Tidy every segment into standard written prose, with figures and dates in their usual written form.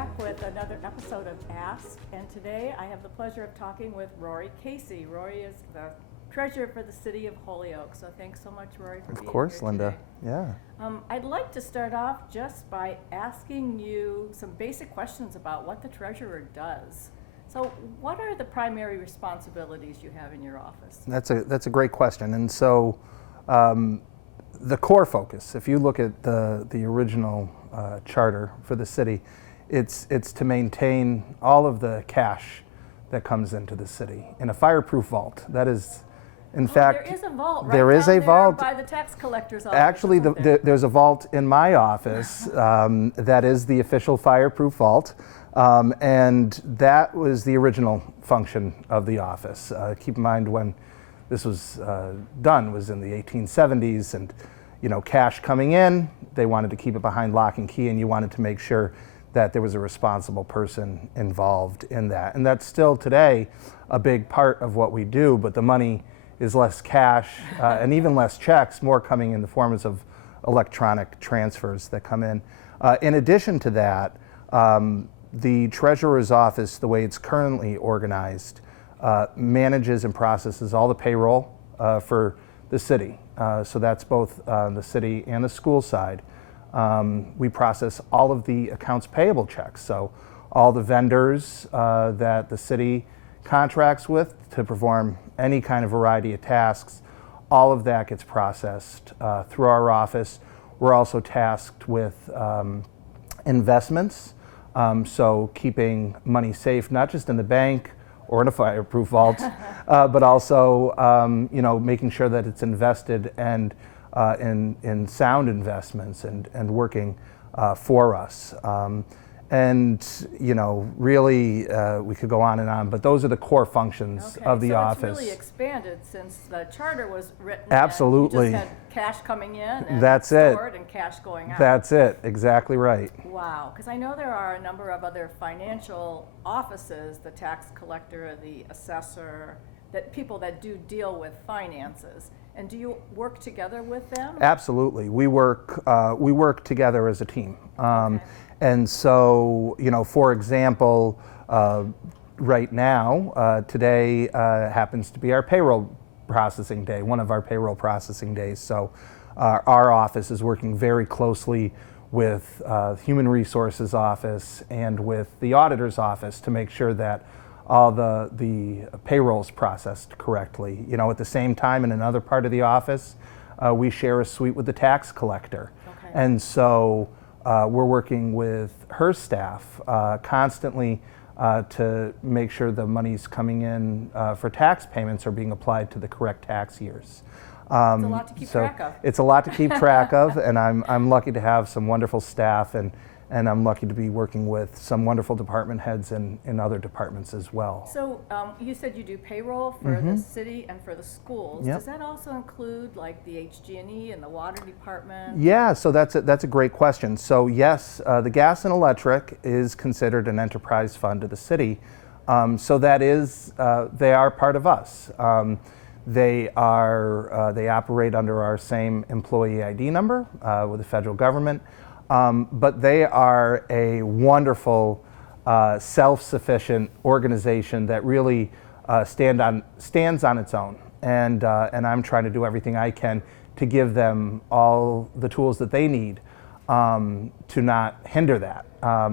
back with another episode of Ask, and today I have the pleasure of talking with Rory Casey. Rory is the treasurer for the city of Holyoke, so thanks so much, Rory, for being here. Of course, Linda. Today. Yeah. I'd like to start off just by asking you some basic questions about what the treasurer does. So what are the primary responsibilities you have in your office? That's a great question. And so the core focus, if you look at the original charter for the city, it's to maintain all of the cash that comes into the city in a fireproof vault. That is, in fact, there is a vault right there is down a vault by the tax collector's office. Actually, there's a vault in my office that is the official fireproof vault, and that was the original function of the office. Keep in mind when this was done was in the 1870s, and cash coming in, they wanted to keep it behind lock and key, and you wanted to make sure that there was a responsible person involved in that. And that's still today a big part of what we do, but the money is less cash and even less checks, more coming in the forms of electronic transfers that come in. In addition to that, the treasurer's office, the way it's currently organized, manages and processes all the payroll for the city. So that's both the city and the school side. We process all of the accounts payable checks. So all the vendors that the city contracts with to perform any kind of variety of tasks, all of that gets processed through our office. We're also tasked with investments, so keeping money safe, not just in the bank or in a fireproof vault, but also making sure that it's invested and in sound investments and working for us. Really, we could go on and on, but those are the core functions of the office. It's really expanded since the charter was written. Absolutely. You just had cash coming in and That's stored it. and cash going out. That's it. Exactly right. Wow. Because I know there are a number of other financial offices, the tax collector, the assessor, that people that do deal with finances. And do you work together with them? Absolutely. We work together as a team. Okay. And so, for example, right now, today happens to be our payroll processing day, one of our payroll processing days. So our office is working very closely with Human Resources Office and with the Auditor's Office to make sure that all the payroll is processed correctly. At the same time, in another part of the office, we share a suite with the tax collector. Okay. And so we're working with her staff constantly to make sure the money's coming in for tax payments are being applied to the correct tax years. It's a lot to keep track of. It's a lot to keep track of, and I'm lucky to have some wonderful staff, and I'm lucky to be working with some wonderful department heads in other departments as well. So you said you do payroll for the city and for the schools. Yep. Does that also include like the HG&E and the water department? Yeah, so that's a great question. So yes, the gas and electric is considered an enterprise fund of the city. So that is, they are part of us. They operate under our same employee ID number with the federal government. But they are a wonderful, self-sufficient organization that really stands on its own, and I'm trying to do everything I can to give them all the tools that they need to not hinder that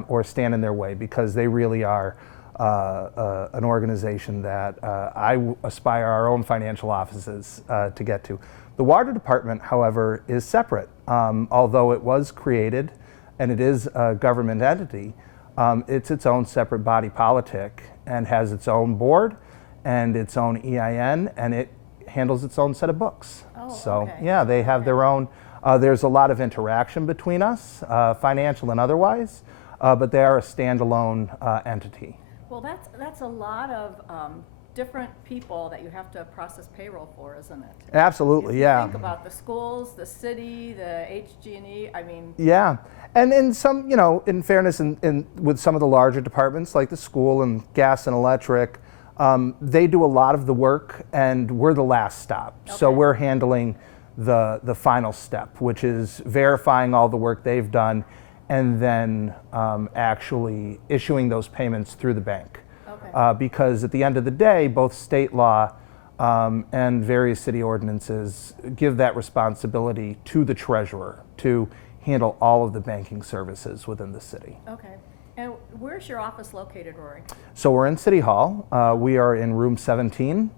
or stand in their way, because they really are an organization that I aspire our own financial offices to get to. The water department, however, is separate. Although it was created and it is a government entity, it's its own separate body politic and has its own board and its own EIN, and it handles its own set of books. Oh, so okay. yeah, they have their own. There's a lot of interaction between us, financial and otherwise, but they are a standalone entity. Well, that's a lot of different people that you have to process payroll for, isn't it? Absolutely, If you yeah. think about the schools, the city, the HG&E, I mean. Yeah, and in some, in fairness, with some of the larger departments like the school and gas and electric, they do a lot of the work, and we're the last stop. Okay. So we're handling the final step, which is verifying all the work they've done and then actually issuing those payments through the bank. Okay. Because at the end of the day, both state law and various city ordinances give that responsibility to the treasurer to handle all of the banking services within the city. Okay. And where's your office located, Rory? So we're in City Hall. We are in room 17,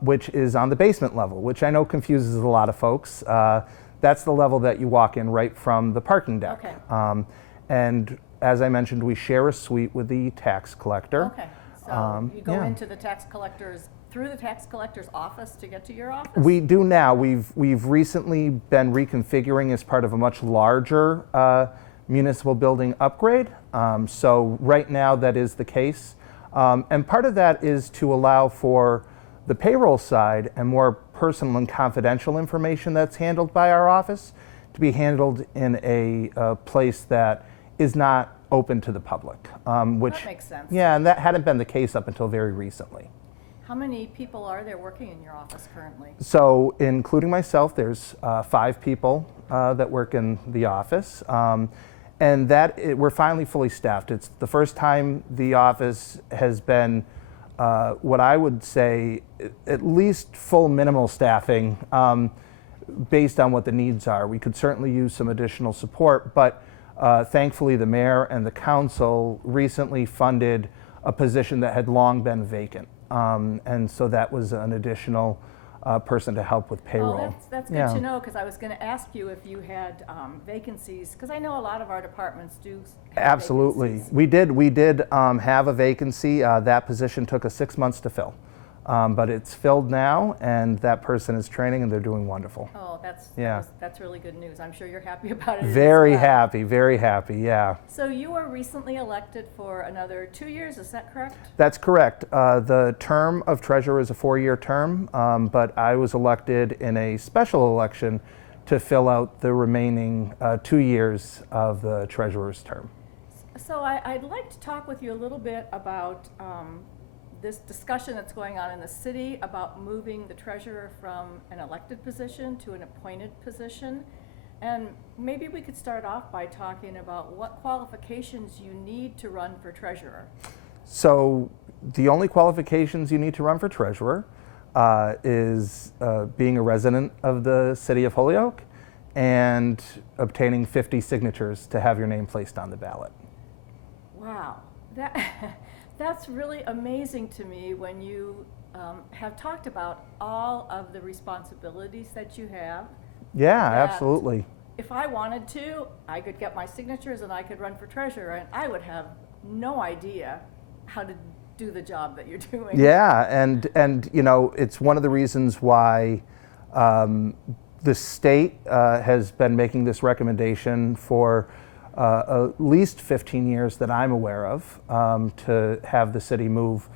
which is on the basement level, which I know confuses a lot of folks. That's the level that you walk in right from the parking deck. Okay. And as I mentioned, we share a suite with the tax collector. Okay. So you go yeah. into the tax collector's, through the tax collector's office to get to your office? We do now. We've recently been reconfiguring as part of a much larger municipal building upgrade. So right now that is the case. And part of that is to allow for the payroll side and more personal and confidential information that's handled by our office to be handled in a place that is not open to the public. Which, that makes sense. Yeah, and that hadn't been the case up until very recently. How many people are there working in your office currently? So, including myself, there's 5 people that work in the office, and we're finally fully staffed. It's the first time the office has been what I would say at least full minimal staffing based on what the needs are. We could certainly use some additional support, but thankfully the mayor and the council recently funded a position that had long been vacant. And so that was an additional person to help with payroll. Oh, that's good to know, because I was going to ask you if you had vacancies, because I know a lot of our departments do have Absolutely. vacancies. We did have a vacancy. That position took us 6 months to fill. But it's filled now, and that person is training, and they're doing wonderful. Oh, Yeah. that's really good news. I'm sure you're happy about it. as Very well. happy, very happy, yeah. So you were recently elected for another 2 years, is that correct? That's correct. The term of treasurer is a 4-year term, but I was elected in a special election to fill out the remaining 2 years of the treasurer's term. So I'd like to talk with you a little bit about this discussion that's going on in the city about moving the treasurer from an elected position to an appointed position. And maybe we could start off by talking about what qualifications you need to run for treasurer. So the only qualifications you need to run for treasurer is being a resident of the city of Holyoke and obtaining 50 signatures to have your name placed on the ballot. Wow, that's really amazing to me when you have talked about all of the responsibilities that you have. Yeah, that absolutely. If I wanted to, I could get my signatures and I could run for treasurer, and I would have no idea how to do the job that you're doing. Yeah, and you know, it's one of the reasons why the state has been making this recommendation for at least 15 years that I'm aware of to have the city move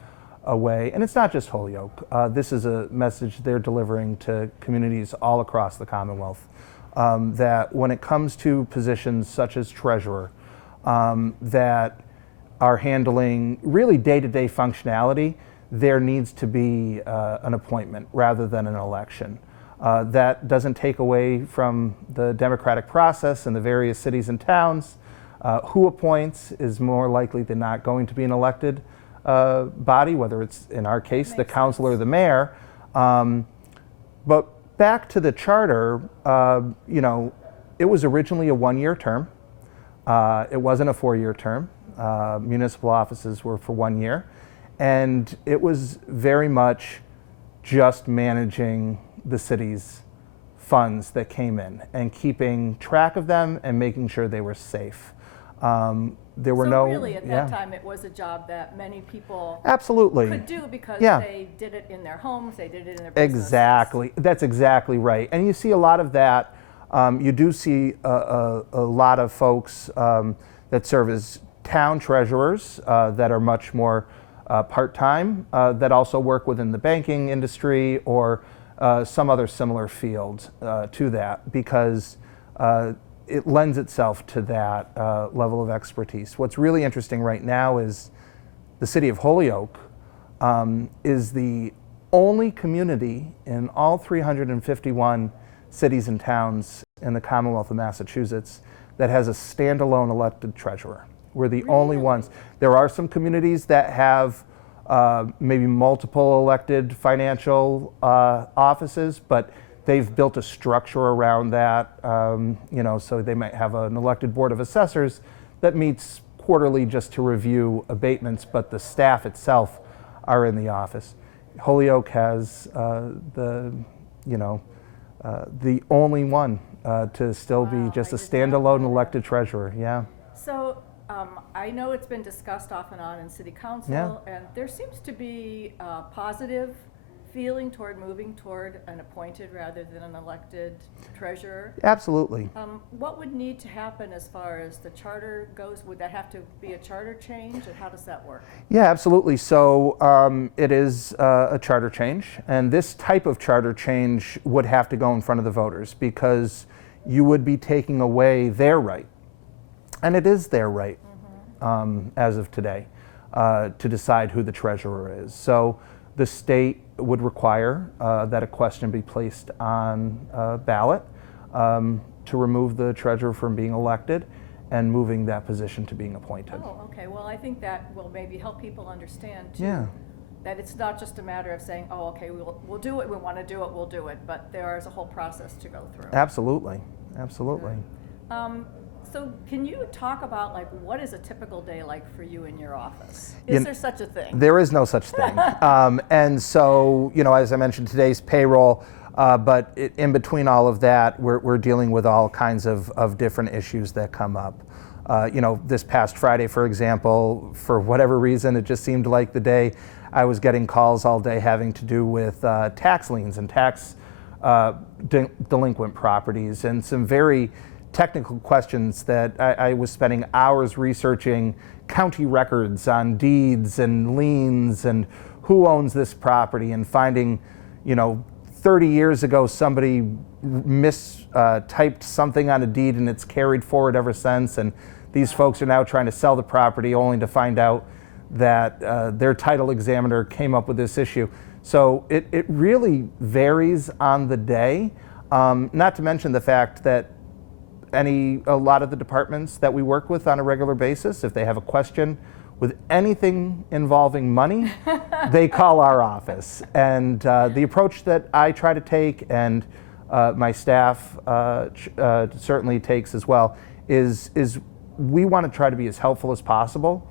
away. And it's not just Holyoke. This is a message they're delivering to communities all across the Commonwealth, that when it comes to positions such as treasurer, that are handling really day-to-day functionality, there needs to be an appointment rather than an election. That doesn't take away from the democratic process in the various cities and towns. Who appoints is more likely than not going to be an elected body, whether it's, in our case, the council or the mayor. But back to the charter, you know, it was originally a 1-year term. It wasn't a 4-year term. Municipal offices were for 1 year. And it was very much just managing the city's funds that came in and keeping track of them and making sure they were safe. There were So really at that time it was a job that many people absolutely could do because Yeah. they did it in their homes, they did it in their businesses. Exactly. That's exactly right. And you see a lot of that. You do see a lot of folks that serve as town treasurers that are much more part-time, that also work within the banking industry or some other similar field to that, because it lends itself to that level of expertise. What's really interesting right now is the city of Holyoke is the only community in all 351 cities and towns in the Commonwealth of Massachusetts that has a standalone elected treasurer. We're the only ones. There are some communities that have maybe multiple elected financial offices, but they've built a structure around that. So they might have an elected board of assessors that meets quarterly just to review abatements, but the staff itself are in the office. Holyoke has the only one to still be just a standalone elected treasurer. Yeah. So I know it's been discussed off and on in city council, and there seems to be a positive feeling toward moving toward an appointed rather than an elected treasurer. Absolutely. What would need to happen as far as the charter goes? Would that have to be a charter change, and how does that work? Yeah, absolutely. So it is a charter change, and this type of charter change would have to go in front of the voters because you would be taking away their right, and it is their right as of today to decide who the treasurer is. So the state would require that a question be placed on a ballot to remove the treasurer from being elected and moving that position to being appointed. Oh, okay. Well, I think that will maybe help people understand too. Yeah. That it's not just a matter of saying, oh, okay, we'll do it, we want to do it, we'll do it, but there is a whole process to go through. Absolutely. Absolutely. So can you talk about what is a typical day like for you in your office? Is there such a thing? There is no such thing. And so, as I mentioned, today's payroll, but in between all of that, we're dealing with all kinds of different issues that come up. This past Friday, for example, for whatever reason, it just seemed like the day I was getting calls all day having to do with tax liens and tax delinquent properties and some very technical questions that I was spending hours researching county records on deeds and liens and who owns this property, and finding, 30 years ago somebody mistyped something on a deed and it's carried forward ever since, and these folks are now trying to sell the property only to find out that their title examiner came up with this issue. So it really varies on the day, not to mention the fact that a lot of the departments that we work with on a regular basis, if they have a question with anything involving money, they call our office. And the approach that I try to take, and my staff certainly takes as well, is we want to try to be as helpful as possible.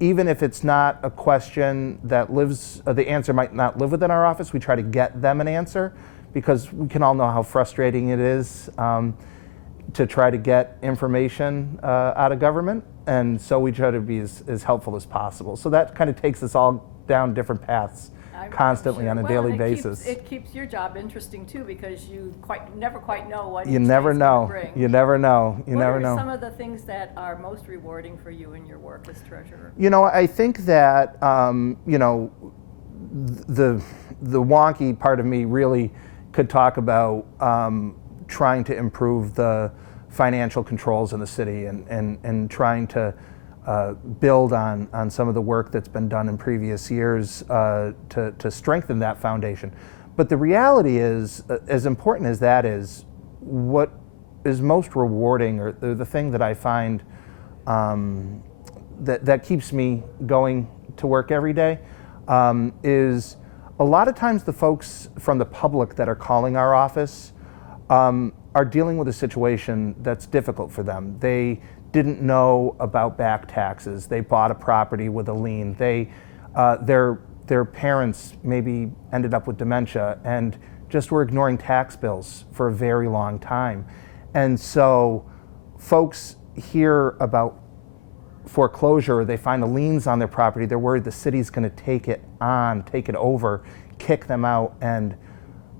Even if it's not a question that the answer might not live within our office, we try to get them an answer, because we can all know how frustrating it is to try to get information out of government, and so we try to be as helpful as possible. So that kind of takes us all down different paths constantly on a daily basis. It keeps your job interesting too, because you never quite know what you never know. Bring. You never know. What are some of the things that are most rewarding for you in your work as treasurer? I think that the wonky part of me really could talk about trying to improve the financial controls in the city and trying to build on some of the work that's been done in previous years to strengthen that foundation. But the reality is, as important as that is, what is most rewarding, or the thing that I find that keeps me going to work every day, is a lot of times the folks from the public that are calling our office are dealing with a situation that's difficult for them. They didn't know about back taxes. They bought a property with a lien. Their parents maybe ended up with dementia and just were ignoring tax bills for a very long time. And so folks hear about foreclosure, they find the liens on their property, they're worried the city's going to take it over, kick them out. And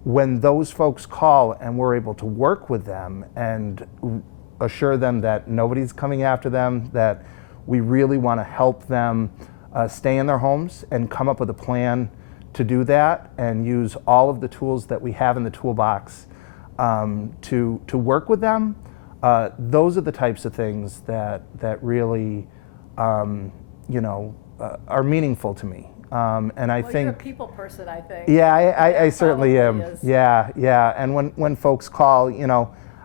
when those folks call and we're able to work with them and assure them that nobody's coming after them, that we really want to help them stay in their homes and come up with a plan to do that, and use all of the tools that we have in the toolbox to work with them, those are the types of things that really are meaningful to me. And I think you're a people person, I think. Yeah, I certainly am. Is. Yeah. And when folks call,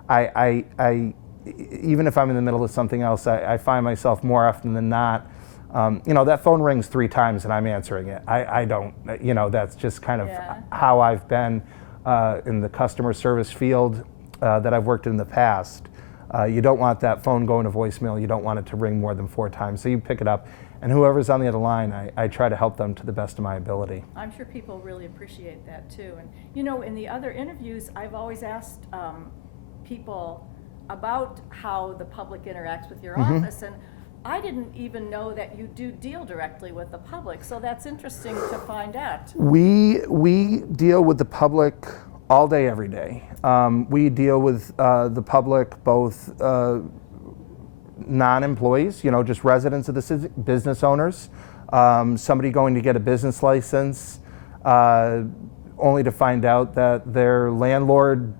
I even if I'm in the middle of something else, I find myself more often than not, that phone rings 3 times and I'm answering it. I don't, that's just kind of Yeah. how I've been in the customer service field that I've worked in the past. You don't want that phone going to voicemail. You don't want it to ring more than 4 times. So you pick it up, and whoever's on the other line, I try to help them to the best of my ability. I'm sure people really appreciate that too. And in the other interviews, I've always asked people about how the public interacts with your office, and I didn't even know that you do deal directly with the public. So that's interesting to find out. We deal with the public all day, every day. We deal with the public, both non-employees, just residents of the business owners, somebody going to get a business license, only to find out that their landlord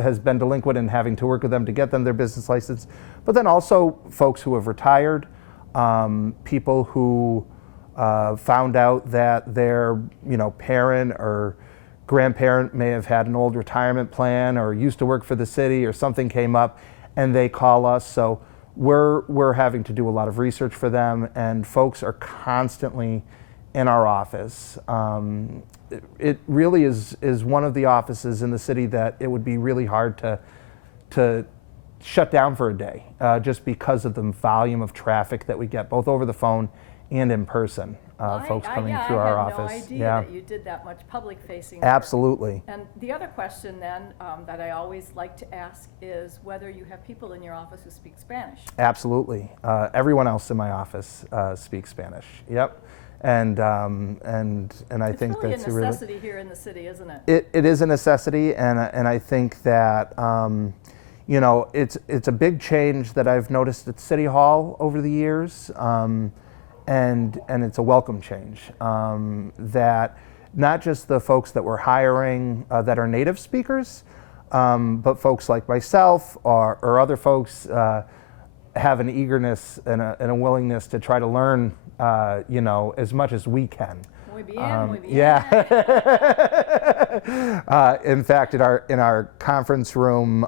has been delinquent and having to work with them to get them their business license. But then also folks who have retired, people who found out that their parent or grandparent may have had an old retirement plan or used to work for the city or something came up and they call us. So we're having to do a lot of research for them, and folks are constantly in our office. It really is one of the offices in the city that it would be really hard to shut down for a day, just because of the volume of traffic that we get, both over the phone and in person. Folks coming through our office. I had no idea that you did that much public-facing work. Absolutely. And the other question then that I always like to ask is whether you have people in your office who speak Spanish. Absolutely. Everyone else in my office speaks Spanish. Yep. And I think it's really that's a necessity here in the city, isn't it? It is a necessity, and I think that it's a big change that I've noticed at City Hall over the years. And it's a welcome change, that not just the folks that we're hiring that are native speakers, but folks like myself or other folks have an eagerness and a willingness to try to learn, as much as we can. Muy bien, muy bien. Yeah. In fact, in our conference room,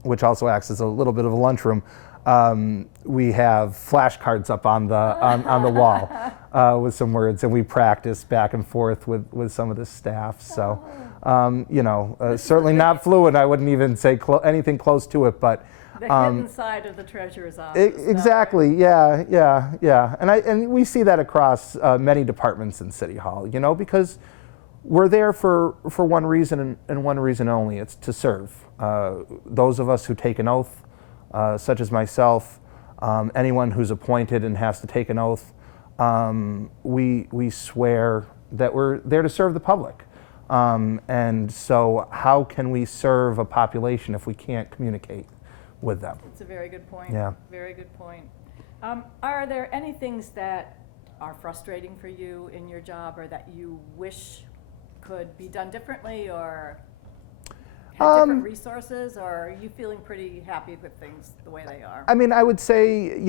which also acts as a little bit of a lunchroom, we have flashcards up on the wall with some words, and we practice back and forth with some of the staff. So, certainly not fluent. I wouldn't even say anything close to it, but the hidden side of the treasurer's office. Exactly. Yeah. And we see that across many departments in City Hall. Because we're there for one reason and one reason only. It's to serve those of us who take an oath. Such as myself, anyone who's appointed and has to take an oath, we swear that we're there to serve the public. And so how can we serve a population if we can't communicate with them? That's a very good point. Yeah. Very good point. Are there any things that are frustrating for you in your job, or that you wish could be done differently, or have different resources, or are you feeling pretty happy with things the way they are? I mean, I would say,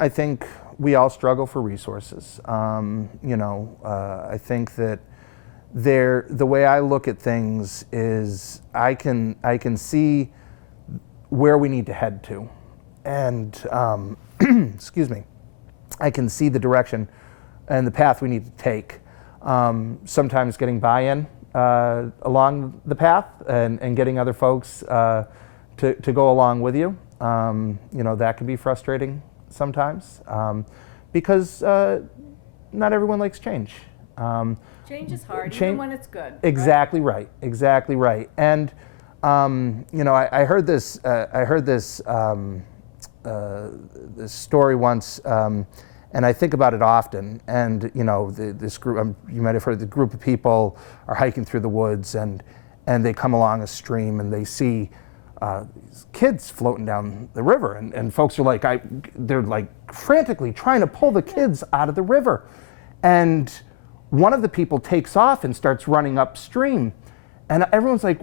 I think we all struggle for resources. I think that the way I look at things is I can see where we need to head to, and excuse me, I can see the direction and the path we need to take. Sometimes getting buy-in along the path and getting other folks to go along with you. That can be frustrating sometimes because not everyone likes change. Change is hard, even when it's good. Exactly right. Exactly right. And I heard this. This story once. And I think about it often. And this group, you might have heard, the group of people are hiking through the woods, and they come along a stream, and they see kids floating down the river, and folks are they're like frantically trying to pull the kids out of the river, and one of the people takes off and starts running upstream, and everyone's like,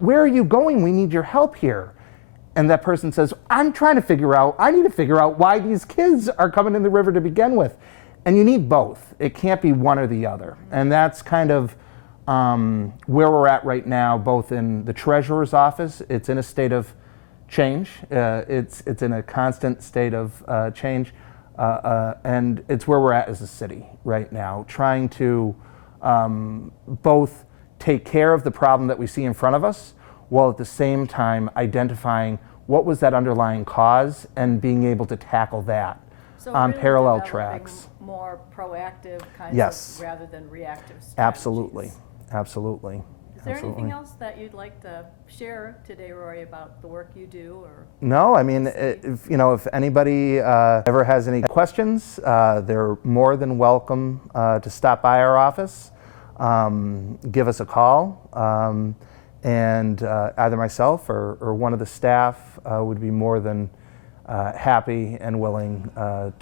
"Where are you going? We need your help here." And that person says, I need to figure out why these kids are coming in the river to begin with. And you need both. It can't be one or the other. And that's kind of where we're at right now, both in the treasurer's office. It's in a state of change. It's in a constant state of change, and it's where we're at as a city right now, trying to both take care of the problem that we see in front of us, while at the same time identifying what was that underlying cause and being able to tackle that So on really parallel developing tracks. more proactive kinds Yes. of, rather than reactive strategies. Absolutely, absolutely. Is there Absolutely. anything else that you'd like to share today, Rory, about the work you do, or? No, I mean, if anybody ever has any questions, they're more than welcome to stop by our office, give us a call, and either myself or one of the staff would be more than happy and willing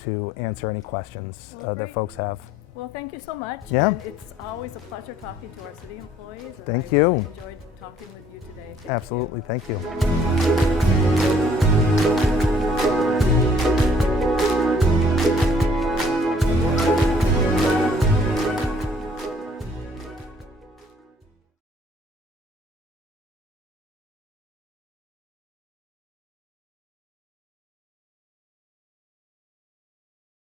to answer any questions Well, that great. folks have. Well, thank you so much. Yeah. And it's always a pleasure talking to our city employees. And Thank I really you. enjoyed talking with you today. Thank you. Absolutely, thank you.